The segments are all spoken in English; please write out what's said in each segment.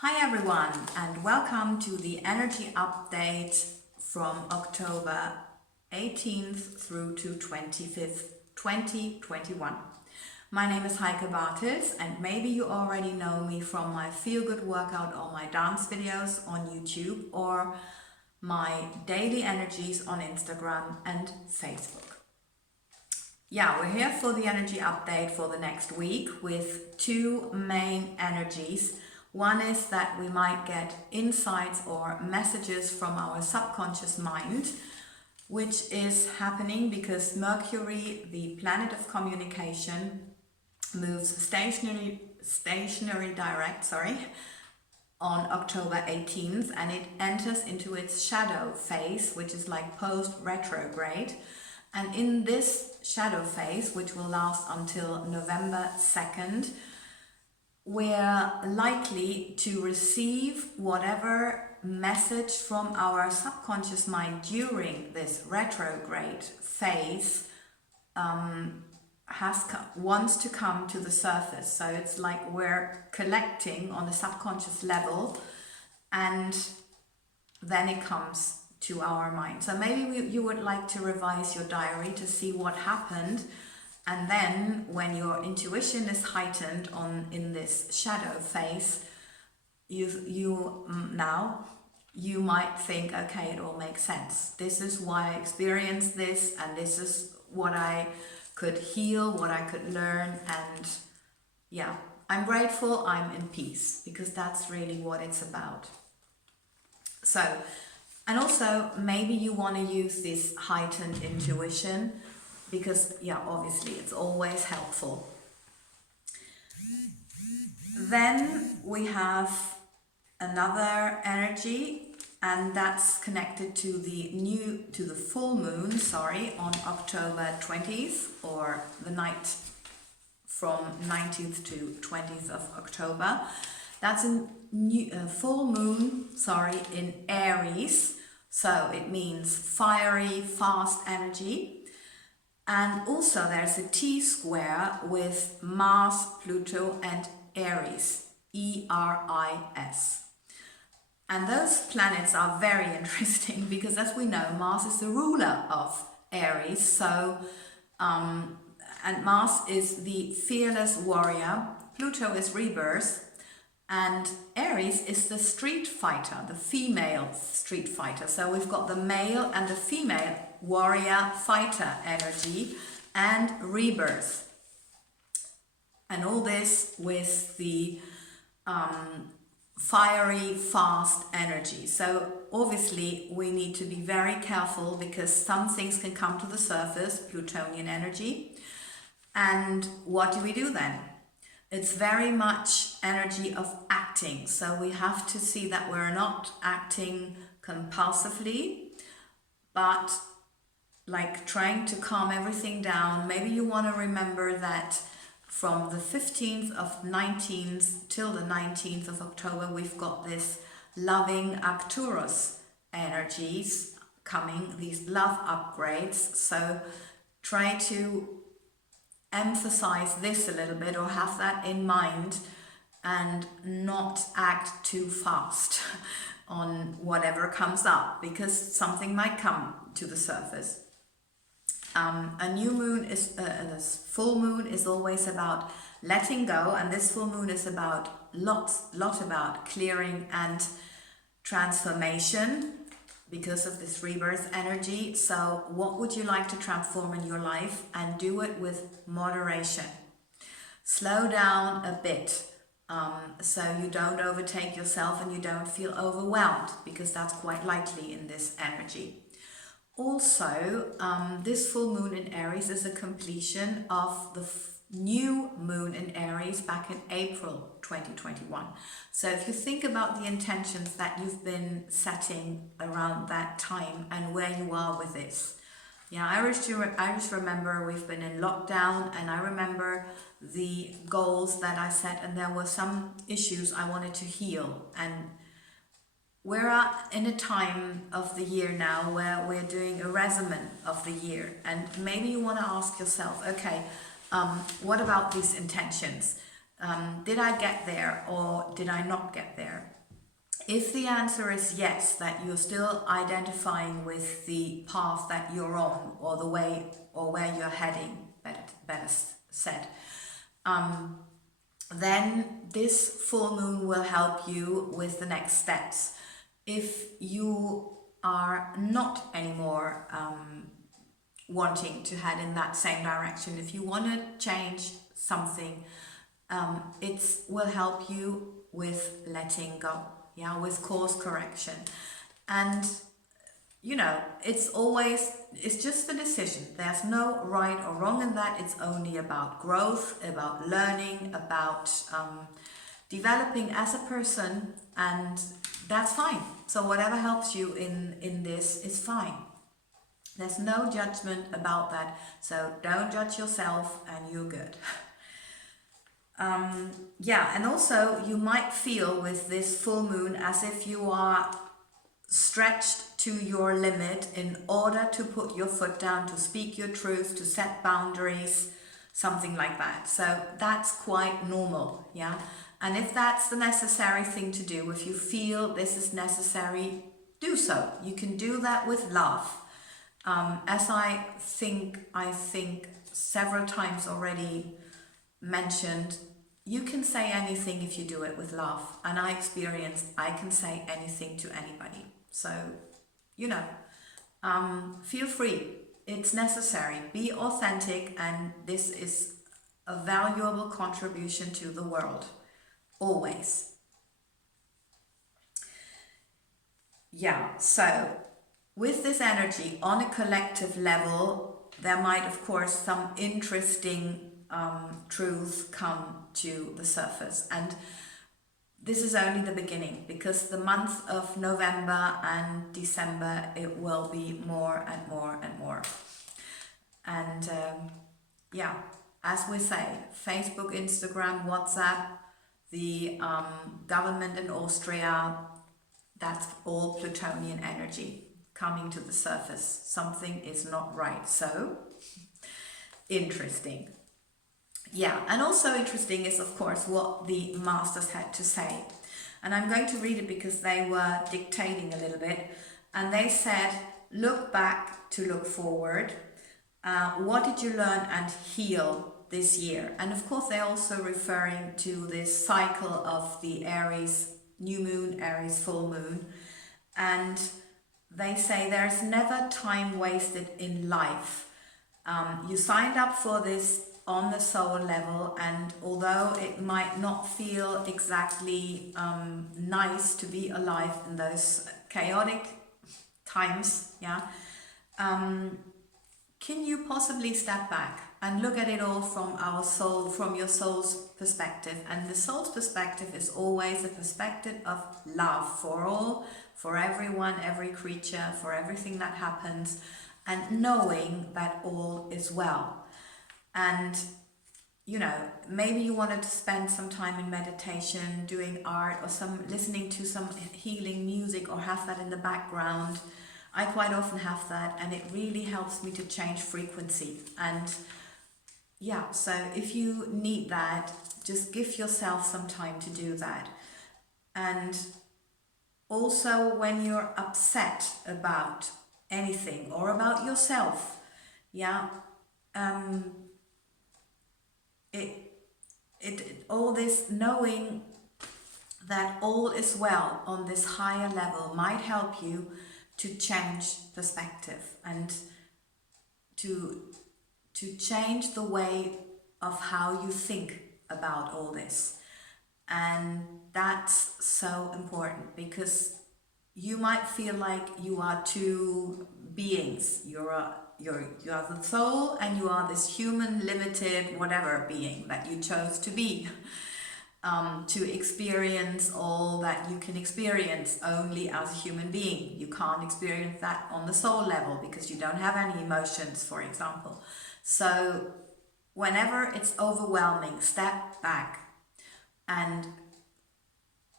Hi everyone, and welcome to the energy update from October 18th through to 25th, 2021. My name is Heike, and maybe you already know me from my feel good workout or my dance videos on YouTube or my daily energies on Instagram and Facebook. Yeah, we're here for the energy update for the next week with two main energies. One is that we might get insights or messages from our subconscious mind, which is happening because Mercury, the planet of communication, moves stationary direct, on October 18th, and it enters into its shadow phase, which is like post retrograde. And in this shadow phase, which will last until November 2nd, we're likely to receive whatever message from our subconscious mind during this retrograde phase wants to come to the surface. So it's like we're collecting on a subconscious level, and then it comes to our mind. So maybe you would like to revise your diary to see what happened, and then when your intuition is heightened in this shadow phase, you might think, okay, it all makes sense. This is why I experienced this, and this is what I could heal, what I could learn, and yeah, I'm grateful, I'm in peace, because that's really what it's about. So, and also maybe you want to use this heightened intuition because, yeah, obviously it's always helpful. Then we have another energy, and that's connected to the full moon, on October 20th, or the night from 19th to 20th of October. That's a full moon, in Aries. So it means fiery, fast energy. And also there's a T-square with Mars, Pluto and Aries, E-R-I-S. And those planets are very interesting because, as we know, Mars is the ruler of Aries. So, and Mars is the fearless warrior, Pluto is rebirth, and Aries is the street fighter, the female street fighter. So we've got the male and the female warrior fighter energy and rebirth. And all this with the fiery, fast energy. So obviously we need to be very careful because some things can come to the surface, Plutonian energy. And what do we do then? It's very much energy of acting. So we have to see that we're not acting compulsively, but like trying to calm everything down. Maybe you want to remember that from the 15th of 19th till the 19th of October, we've got this loving Arcturus energies coming, these love upgrades. So try to emphasize this a little bit, or have that in mind, and not act too fast on whatever comes up, because something might come to the surface. A new moon is this full moon is always about letting go, and this full moon is about lot about clearing and transformation because of this rebirth energy. So what would you like to transform in your life, and do it with moderation. Slow down a bit, so you don't overtake yourself and you don't feel overwhelmed, because that's quite likely in this energy. Also, this full moon in Aries is a completion of the new moon in Aries back in April 2021. So if you think about the intentions that you've been setting around that time and where you are with this. Yeah, I just remember we've been in lockdown, and I remember the goals that I set, and there were some issues I wanted to heal. And we're in a time of the year now where we're doing a resume of the year, and maybe you want to ask yourself, okay, what about these intentions? Did I get there or did I not get there? If the answer is yes, that you're still identifying with the path that you're on, or the way, or where you're heading, better said, then this full moon will help you with the next steps. If you are not anymore wanting to head in that same direction, if you want to change something, it will help you with letting go, yeah, with course correction. And it's just a decision. There's no right or wrong in that. It's only about growth, about learning, about developing as a person, and that's fine. So whatever helps you in this is fine. There's no judgment about that. So don't judge yourself and you're good. And also you might feel with this full moon as if you are stretched to your limit in order to put your foot down, to speak your truth, to set boundaries, something like that. So that's quite normal, yeah? And if that's the necessary thing to do, if you feel this is necessary, do so. You can do that with love. As I think several times already mentioned, you can say anything if you do it with love. And I experienced I can say anything to anybody. So, feel free. It's necessary. Be authentic, and this is a valuable contribution to the world. Always. Yeah, so with this energy on a collective level, there might, of course, some interesting truths come to the surface. And this is only the beginning, because the month of November and December, it will be more and more and more. And as we say, Facebook, Instagram, WhatsApp, the government in Austria, that's all Plutonian energy coming to the surface. Something is not right. So, interesting. Yeah, and also interesting is, of course, what the masters had to say. And I'm going to read it because they were dictating a little bit. And they said, look back to look forward. What did you learn and heal this year? And of course, they're also referring to this cycle of the Aries new moon, Aries full moon. And they say there's never time wasted in life. You signed up for this on the soul level, and although it might not feel exactly nice to be alive in those chaotic times, can you possibly step back and look at it all from your soul's perspective? And the soul's perspective is always a perspective of love for all, for everyone, every creature, for everything that happens, and knowing that all is well. And maybe you wanted to spend some time in meditation, doing art, or listening to some healing music, or have that in the background. I quite often have that, and it really helps me to change frequency. And so if you need that, just give yourself some time to do that. And also, when you're upset about anything or about yourself, all this knowing that all is well on this higher level might help you to change perspective and to change the way of how you think about all this. And that's so important, because you might feel like you are two beings. You are the soul, and you are this human, limited, whatever being that you chose to be, to experience all that you can experience only as a human being. You can't experience that on the soul level because you don't have any emotions, for example. So whenever it's overwhelming, step back and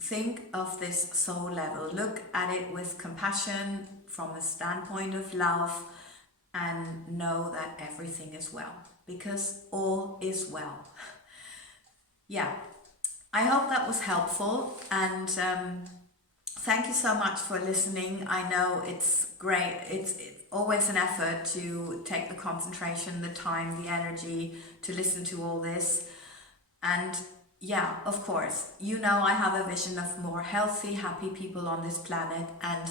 think of this soul level. Look at it with compassion, from a standpoint of love, and know that everything is well, because all is well. yeah, I hope that was helpful, and thank you so much for listening. I know it's great. It's always an effort to take the concentration, the time, the energy to listen to all this. And yeah, of course, you know, I have a vision of more healthy, happy people on this planet, and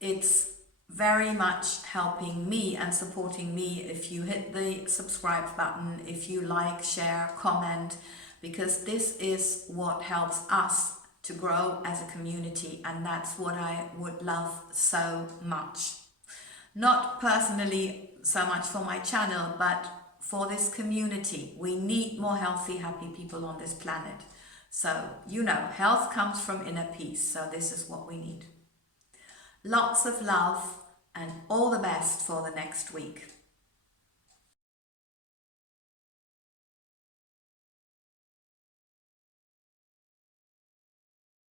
it's very much helping me and supporting me if you hit the subscribe button, if you like, share, comment, because this is what helps us to grow as a community, and that's what I would love so much. Not personally so much for my channel, but for this community. We need more healthy, happy people on this planet. So, you know, health comes from inner peace, so this is what we need. Lots of love and all the best for the next week.